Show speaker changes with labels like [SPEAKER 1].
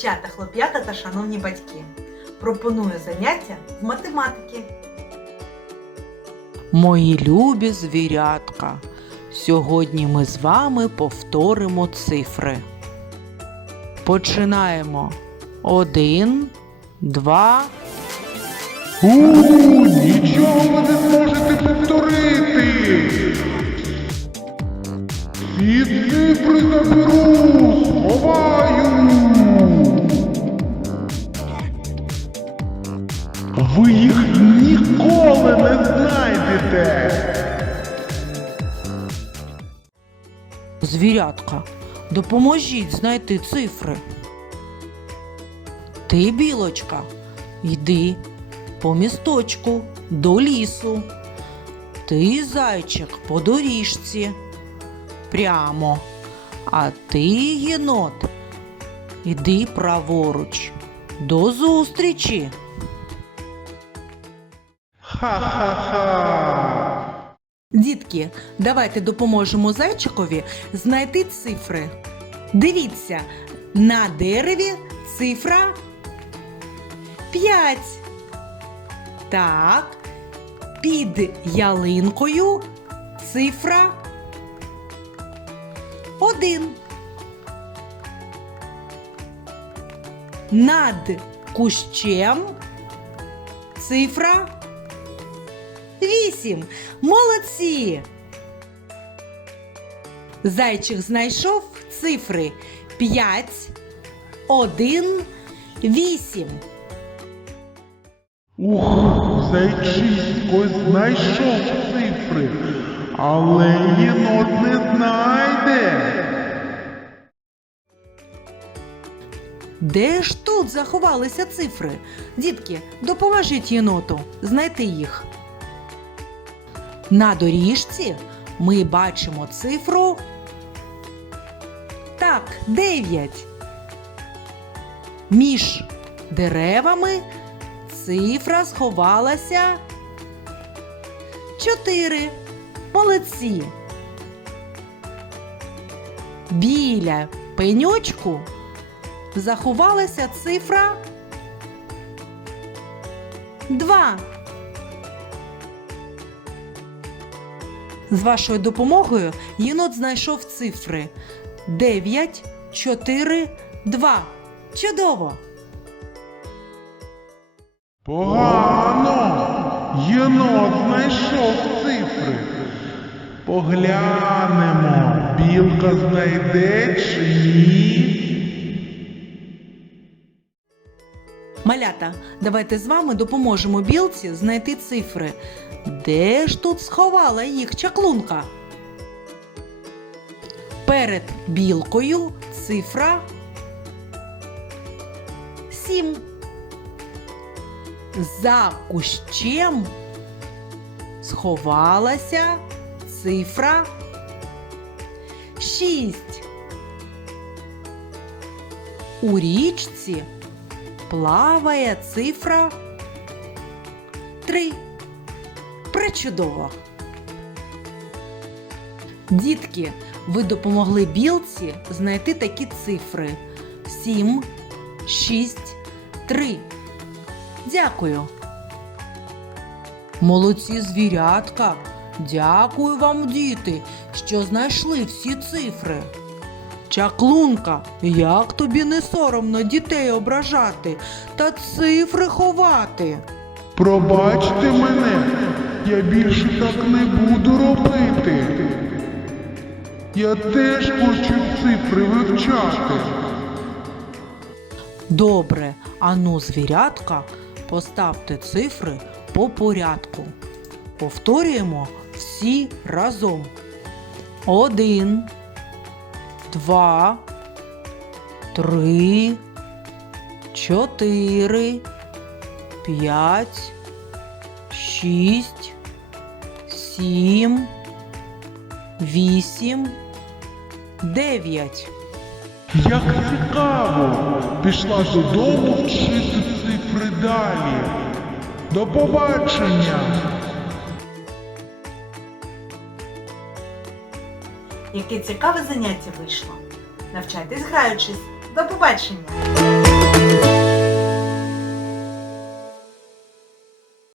[SPEAKER 1] Дівчата, хлоп'ята та шановні батьки. Пропоную заняття з математики.
[SPEAKER 2] Мої любі звірятка. Сьогодні ми з вами повторимо цифри. Починаємо. Один, два.
[SPEAKER 3] У, нічого
[SPEAKER 2] Звірятка, допоможіть знайти цифри. Ти, білочка, йди по місточку до лісу. Ти, зайчик, по доріжці. Прямо. А ти, єнот, йди праворуч. До зустрічі.
[SPEAKER 3] Ха-ха-ха.
[SPEAKER 1] Дітки, давайте допоможемо зайчикові знайти цифри. Дивіться, на дереві цифра 5. Так. Під ялинкою цифра 1. Над кущем цифра Вісім. Молодці. Зайчик знайшов цифри 5, 1, 8.
[SPEAKER 3] Ух, зайчисько знайшов цифри, але єнот не знайде.
[SPEAKER 1] Де ж тут заховалися цифри? Дітки, допоможіть єноту знайти їх. На доріжці ми бачимо цифру. Так, 9. Між деревами цифра сховалася 4. Молодці. Біля пеньочку заховалася цифра 2. З вашою допомогою єнот знайшов цифри 9, 4, 2. Чудово!
[SPEAKER 3] Погано. Єнот знайшов цифри. Поглянемо, білка знайде чи ні.
[SPEAKER 1] Малята, давайте з вами допоможемо білці знайти цифри. Де ж тут сховала їх чаклунка? Перед білкою цифра 7. За кущем сховалася цифра 6. У річці плаває цифра 3. Пречудово! Дітки, ви допомогли білці знайти такі цифри 7, 6, 3. Дякую.
[SPEAKER 2] Молодці звірятка. Дякую вам, діти, що знайшли всі цифри. Чаклунка, як тобі не соромно дітей ображати та цифри ховати?
[SPEAKER 3] Пробачте мене, я більше так не буду робити. Я теж хочу цифри вивчати.
[SPEAKER 2] Добре, ану, звірятка, поставте цифри по порядку. Повторюємо всі разом. Один, два, три, чотири, п'ять, шість, сім, вісім, дев'ять.
[SPEAKER 3] Як цікаво! Пішла додому вчити цифри далі. До побачення!
[SPEAKER 1] Яке цікаве заняття вийшло. Навчайтесь граючись. До побачення!